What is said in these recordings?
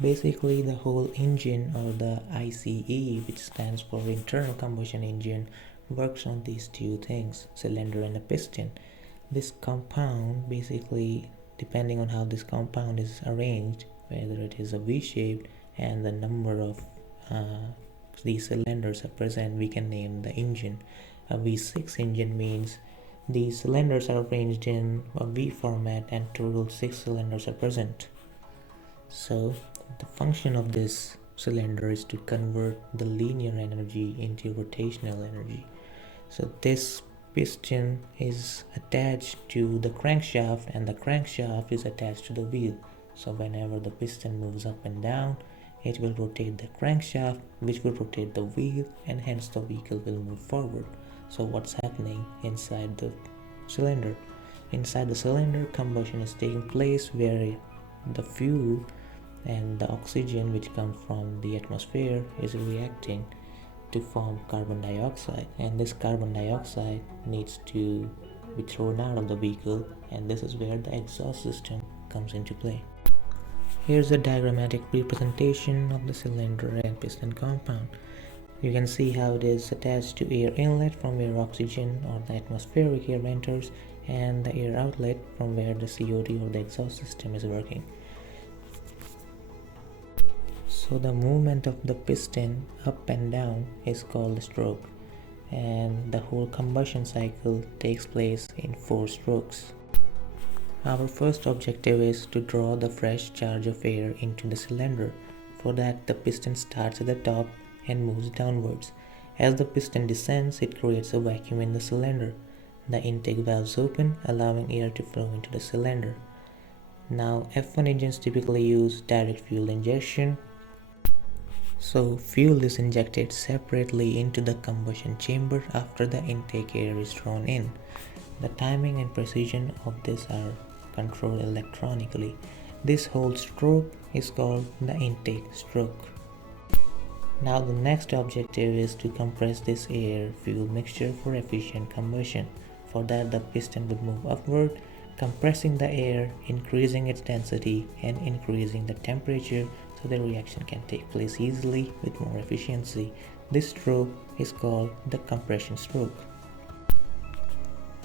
Basically, the whole engine, or the I.C.E., which stands for internal combustion engine, works on these two things: cylinder and a piston. This compound, basically, depending on how this compound is arranged, whether it is a V-shaped and the number of these cylinders are present, we can name the engine. A V6 engine means these cylinders are arranged in a V format and total 6 cylinders are present. So the function of this cylinder is to convert the linear energy into rotational energy. So this piston is attached to the crankshaft, and the crankshaft is attached to the wheel. So whenever the piston moves up and down, it will rotate the crankshaft, which will rotate the wheel, and hence the vehicle will move forward. So what's happening inside the cylinder? Inside the cylinder, combustion is taking place where the fuel and the oxygen which comes from the atmosphere is reacting to form carbon dioxide, and this carbon dioxide needs to be thrown out of the vehicle, and this is where the exhaust system comes into play. Here's a diagrammatic representation of the cylinder and piston compound. You can see how it is attached to air inlet from where oxygen or the atmospheric air enters, and the air outlet from where the CO2 or the exhaust system is working. So the movement of the piston up and down is called the stroke, and the whole combustion cycle takes place in 4 strokes. Our first objective is to draw the fresh charge of air into the cylinder. For that, the piston starts at the top and moves downwards. As the piston descends, it creates a vacuum in the cylinder. The intake valves open, allowing air to flow into the cylinder. Now, F1 engines typically use direct fuel injection. So fuel is injected separately into the combustion chamber after the intake air is drawn in. The timing and precision of this are controlled electronically. This whole stroke is called the intake stroke. Now the next objective is to compress this air-fuel mixture for efficient combustion. For that, the piston would move upward, compressing the air, increasing its density and increasing the temperature so the reaction can take place easily with more efficiency. This stroke is called the compression stroke.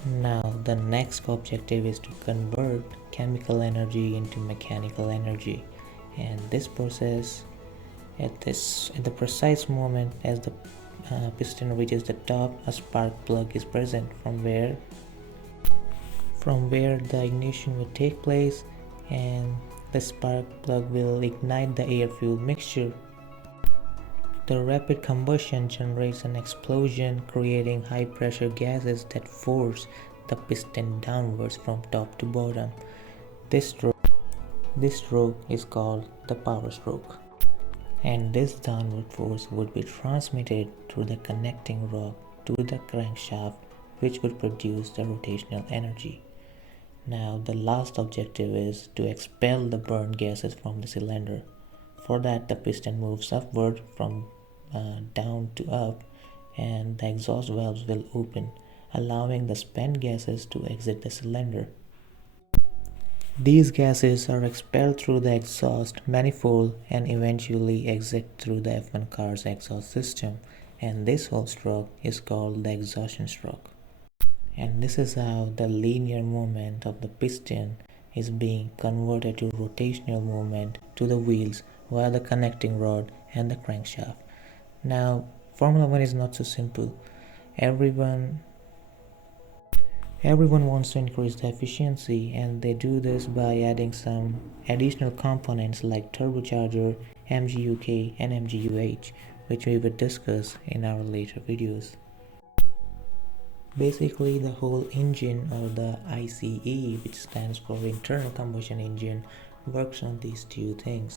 Now the next objective is to convert chemical energy into mechanical energy, and this process at the precise moment as the piston reaches the top, a spark plug is present from where the ignition will take place, and the spark plug will ignite the air-fuel mixture. The rapid combustion generates an explosion, creating high-pressure gases that force the piston downwards from top to bottom. This stroke is called the power stroke, and this downward force would be transmitted through the connecting rod to the crankshaft, which would produce the rotational energy. Now the last objective is to expel the burned gases from the cylinder. For that, the piston moves upward from down to up, and the exhaust valves will open, allowing the spent gases to exit the cylinder. These gases are expelled through the exhaust manifold and eventually exit through the F1 car's exhaust system, and this whole stroke is called the exhaustion stroke. And this is how the linear movement of the piston is being converted to rotational movement to the wheels via the connecting rod and the crankshaft. Now, Formula 1 is not so simple. Everyone wants to increase the efficiency, and they do this by adding some additional components like turbocharger, MGUK and MGUH, which we will discuss in our later videos. Basically, the whole engine, or the I.C.E., which stands for internal combustion engine, works on these two things: